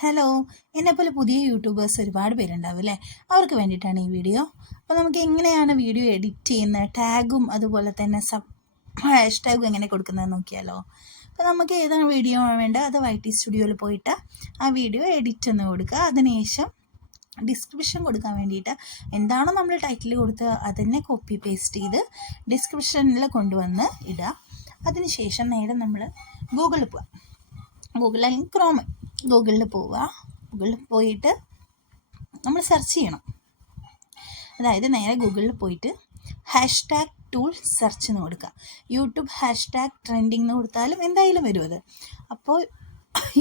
Hello, എന്നെപ്പോലെ പുതിയ YouTubers ഒരുപാട് പേരുണ്ടാവും അല്ലേ? അവർക്ക് വേണ്ടിയിട്ടാണ് ഈ വീഡിയോ. അപ്പോൾ നമുക്ക് എങ്ങനെയാണ് വീഡിയോ എഡിറ്റ് ചെയ്യുന്നത്, ടാഗും അതുപോലെ തന്നെ ഹാഷ്ടാഗും എങ്ങനെ കൊടുക്കുന്നത് നോക്കിയാലോ. അപ്പോൾ നമുക്ക് ഏതാണ് വീഡിയോ വേണ്ടത് അത് YT സ്റ്റുഡിയോയിൽ പോയിട്ട് ആ വീഡിയോ എഡിറ്റ് എന്ന് കൊടുക്കുക. അതിനുശേഷം ഡിസ്ക്രിപ്ഷൻ കൊടുക്കാൻ വേണ്ടിയിട്ട് എന്താണോ നമ്മൾ ടൈറ്റിൽ കൊടുത്ത് അതിനെ കോപ്പി പേസ്റ്റ് ചെയ്ത് ഡിസ്ക്രിപ്ഷനിൽ കൊണ്ടുവന്ന് ഇടുക. അതിനുശേഷം നേരെ നമ്മൾ ഗൂഗിളിൽ പോവുക. ഗൂഗിൾ അല്ലെങ്കിൽ ക്രോം, ഗൂഗിളിൽ പോവുക. ഗൂഗിളിൽ പോയിട്ട് നമ്മൾ സെർച്ച് ചെയ്യണം. അതായത് നേരെ ഗൂഗിളിൽ പോയിട്ട് ഹാഷ്ടാഗ് ടൂൾ സെർച്ച് എന്ന് കൊടുക്കുക. യൂട്യൂബ് ഹാഷ്ടാഗ് ട്രെൻഡിങ് എന്ന് കൊടുത്താലും എന്തായാലും വരും അത്. അപ്പോൾ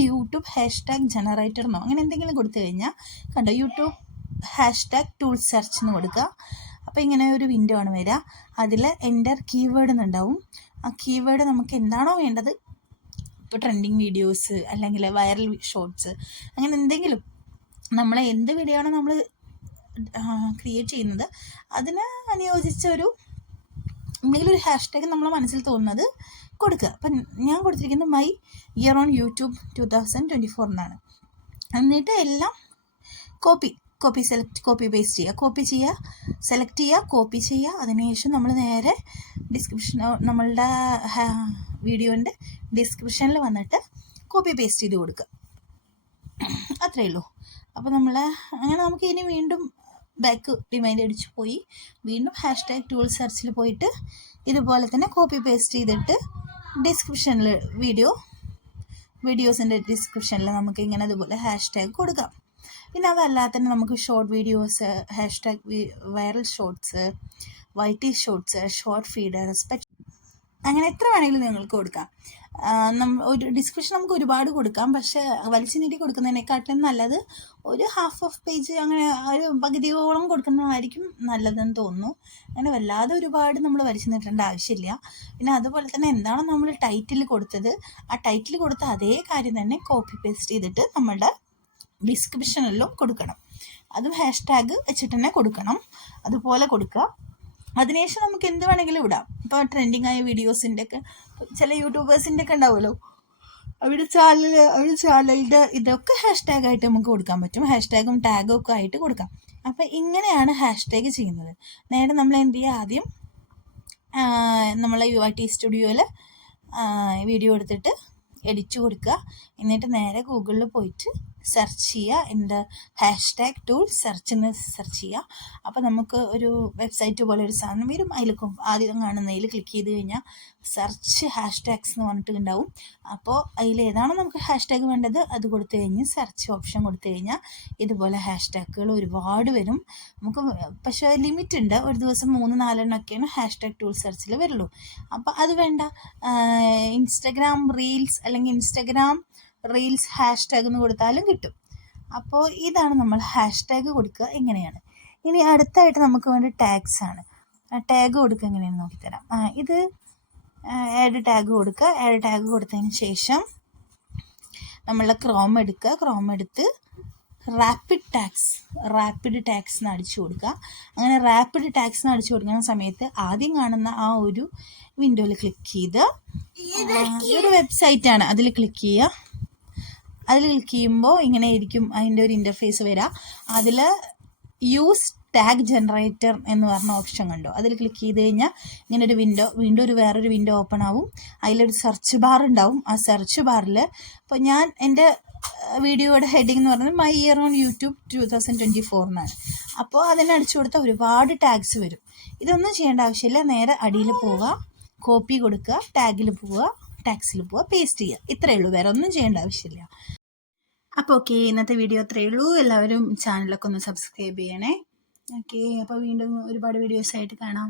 യൂട്യൂബ് ഹാഷ്ടാഗ് ജനറേറ്റർ എന്നോ അങ്ങനെ എന്തെങ്കിലും കൊടുത്തു കഴിഞ്ഞാൽ കണ്ടോ, യൂട്യൂബ് ഹാഷ്ടാഗ് ടൂൾ സെർച്ച് എന്ന് കൊടുക്കുക. അപ്പോൾ ഇങ്ങനെ ഒരു വിൻഡോ ആണ് വരിക. അതിൽ എൻ്റർ കീവേഡ് എന്നുണ്ടാവും. ആ കീവേഡ് നമുക്ക് എന്താണോ വേണ്ടത്, ഇപ്പോൾ ട്രെൻഡിങ് വീഡിയോസ് അല്ലെങ്കിൽ വൈറൽ ഷോർട്സ് അങ്ങനെ എന്തെങ്കിലും, നമ്മൾ എന്ത് വീഡിയോ ആണോ നമ്മൾ ക്രിയേറ്റ് ചെയ്യുന്നത് അതിന് അനുയോജിച്ച എന്തെങ്കിലും ഒരു ഹാഷ്ടാഗ് നമ്മളെ മനസ്സിൽ തോന്നുന്നത് കൊടുക്കുക. അപ്പം ഞാൻ കൊടുത്തിരിക്കുന്നത് മൈ ഇയർ ഓൺ യൂട്യൂബ് 2024 എന്നാണ്. എന്നിട്ട് എല്ലാം കോപ്പി പേസ്റ്റ് ചെയ്യുക, സെലക്ട് ചെയ്യുക, കോപ്പി ചെയ്യുക. അതിനുശേഷം നമ്മൾ നേരെ നമ്മളുടെ വീഡിയോൻ്റെ ഡിസ്ക്രിപ്ഷനിൽ വന്നിട്ട് കോപ്പി പേസ്റ്റ് ചെയ്ത് കൊടുക്കുക. അത്രയേ ഉള്ളൂ. അപ്പോൾ അങ്ങനെ നമുക്ക് ഇനി വീണ്ടും ബാക്ക് റിമൈൻഡ് അടിച്ച് പോയി വീണ്ടും ഹാഷ്ടാഗ് ടൂൾ സെർച്ചിൽ പോയിട്ട് ഇതുപോലെ തന്നെ കോപ്പി പേസ്റ്റ് ചെയ്തിട്ട് ഡിസ്ക്രിപ്ഷനിൽ വീഡിയോസിൻ്റെ ഡിസ്ക്രിപ്ഷനിൽ നമുക്ക് ഇങ്ങനെ അതുപോലെ ഹാഷ്ടാഗ് കൊടുക്കാം. പിന്നെ അതല്ലാതെ തന്നെ നമുക്ക് short videos, hashtag viral shorts, YT shorts, short feeder, അങ്ങനെ എത്ര വേണമെങ്കിലും നിങ്ങൾക്ക് കൊടുക്കാം. ഒരു ഡിസ്ക്രിപ്ഷൻ നമുക്ക് ഒരുപാട് കൊടുക്കാം, പക്ഷേ വലിച്ചു നീട്ടി കൊടുക്കുന്നതിനെക്കാട്ടിലും നല്ലത് ഒരു ഹാഫ് ഓഫ് പേജ്, അങ്ങനെ ഒരു പകുതിയോളം കൊടുക്കുന്നതായിരിക്കും നല്ലതെന്ന് തോന്നുന്നു. അങ്ങനെ വല്ലാതെ ഒരുപാട് നമ്മൾ വലിച്ചു നീട്ടേണ്ട ആവശ്യമില്ല. പിന്നെ അതുപോലെ തന്നെ എന്താണോ നമ്മൾ ടൈറ്റിൽ കൊടുത്തത് ആ ടൈറ്റിൽ കൊടുത്ത അതേ കാര്യം തന്നെ കോപ്പി പേസ്റ്റ് ചെയ്തിട്ട് നമ്മളുടെ ഡിസ്ക്രിപ്ഷനിലും കൊടുക്കണം. അതും ഹാഷ്ടാഗ് വെച്ചിട്ട് തന്നെ കൊടുക്കണം. അതുപോലെ കൊടുക്കുക. അതിനുശേഷം നമുക്ക് എന്ത് വേണമെങ്കിലും ഇടാം. ഇപ്പോൾ ട്രെൻഡിങ് ആയ വീഡിയോസിൻ്റെ ഒക്കെ ചില യൂട്യൂബേഴ്സിൻ്റെ ഒക്കെ ഉണ്ടാവുമല്ലോ, അവരുടെ ചാനലിൻ്റെ ഇതൊക്കെ ഹാഷ്ടാഗായിട്ട് നമുക്ക് കൊടുക്കാൻ പറ്റും. ഹാഷ്ടാഗും ടാഗും ഒക്കെ ആയിട്ട് കൊടുക്കാം. അപ്പോൾ ഇങ്ങനെയാണ് ഹാഷ്ടാഗ് ചെയ്യുന്നത്. നേരെ നമ്മൾ എന്ത് ചെയ്യുക, ആദ്യം നമ്മളെ YT സ്റ്റുഡിയോയിൽ വീഡിയോ എടുത്തിട്ട് എഡിറ്റ് കൊടുക്കുക. എന്നിട്ട് നേരെ ഗൂഗിളിൽ പോയിട്ട് സെർച്ച് ചെയ്യുക, എൻ്റെ ഹാഷ്ടാഗ് ടൂൾ സെർച്ച് ചെയ്യുക. അപ്പോൾ നമുക്ക് ഒരു വെബ്സൈറ്റ് പോലെ ഒരു സാധനം വരും. അതിൽ ആദ്യം കാണുന്നതിൽ ക്ലിക്ക് ചെയ്ത് കഴിഞ്ഞാൽ സെർച്ച് ഹാഷ്ടാഗ്സ് എന്ന് പറഞ്ഞിട്ട് ഉണ്ടാവും. അപ്പോൾ അതിൽ ഏതാണോ നമുക്ക് ഹാഷ്ടാഗ് വേണ്ടത് അത് കൊടുത്തു കഴിഞ്ഞ് സെർച്ച് ഓപ്ഷൻ കൊടുത്തു കഴിഞ്ഞാൽ ഇതുപോലെ ഹാഷ്ടാഗുകൾ ഒരുപാട് വരും. നമുക്ക് പക്ഷേ ലിമിറ്റ് ഉണ്ട്. ഒരു ദിവസം 3-4 ഒക്കെയാണ് ഹാഷ്ടാഗ് ടൂൾ സെർച്ചിൽ വരുള്ളൂ. അപ്പോൾ അത് വേണ്ട. ഇൻസ്റ്റഗ്രാം റീൽസ് ഹാഷ്ടാഗ് എന്ന് കൊടുത്താലും കിട്ടും. അപ്പോൾ ഇതാണ് നമ്മൾ ഹാഷ്ടാഗ് കൊടുക്കുക എങ്ങനെയാണ്. ഇനി അടുത്തായിട്ട് നമുക്ക് വേണ്ട ടാഗ്സ് ആണ്. ടാഗ് കൊടുക്കുക എങ്ങനെയാണെന്ന് നോക്കിത്തരാം. ഇത് ആഡ് ടാഗ് കൊടുക്കുക. ആഡ് ടാഗ് കൊടുത്തതിന് ശേഷം നമ്മളെ ക്രോം എടുത്ത് റാപ്പിഡ് ടാഗ്സ് എന്ന് അടിച്ചു കൊടുക്കുക. അങ്ങനെ റാപ്പിഡ് ടാഗ്സ് എന്ന് അടിച്ചു കൊടുക്കുന്ന സമയത്ത് ആദ്യം കാണുന്ന ആ ഒരു വിൻഡോയിൽ ക്ലിക്ക് ചെയ്ത് ഒരു വെബ്സൈറ്റാണ്, അതിൽ ക്ലിക്ക് ചെയ്യുക. അതിൽ ക്ലിക്ക് ചെയ്യുമ്പോൾ ഇങ്ങനെ ആയിരിക്കും അതിൻ്റെ ഒരു ഇൻ്റർഫേസ് വരിക. അതിൽ യൂസ് ടാഗ് ജനറേറ്റർ എന്ന് പറഞ്ഞ ഓപ്ഷൻ കണ്ടോ, അതിൽ ക്ലിക്ക് ചെയ്ത് കഴിഞ്ഞാൽ ഇങ്ങനെ ഒരു വീണ്ടും വേറൊരു വിൻഡോ ഓപ്പൺ ആവും. അതിലൊരു സെർച്ച് ബാർ ഉണ്ടാവും. ആ സെർച്ച് ബാറിൽ ഇപ്പോൾ ഞാൻ എൻ്റെ വീഡിയോയുടെ ഹെഡിങ് എന്ന് പറയുന്നത് മൈ ഇയർ ഓൺ യൂട്യൂബ് 2024 എന്നാണ്. അപ്പോൾ അതിനടിച്ചു കൊടുത്താൽ ഒരുപാട് ടാഗ്സ് വരും. ഇതൊന്നും ചെയ്യേണ്ട ആവശ്യമില്ല. നേരെ അടിയിൽ പോവുക, കോപ്പി കൊടുക്കുക, ടാക്സിൽ പോവുക, പേസ്റ്റ് ചെയ്യുക. ഇത്രയേ ഉള്ളൂ, വേറെ ഒന്നും ചെയ്യേണ്ട ആവശ്യമില്ല. അപ്പോൾ ഓക്കെ, ഇന്നത്തെ വീഡിയോ അത്രയേ ഉള്ളൂ. എല്ലാവരും ചാനലൊക്കെ ഒന്ന് സബ്സ്ക്രൈബ് ചെയ്യണേ. ഓക്കെ, അപ്പോൾ വീണ്ടും ഒരുപാട് വീഡിയോസായിട്ട് കാണാം.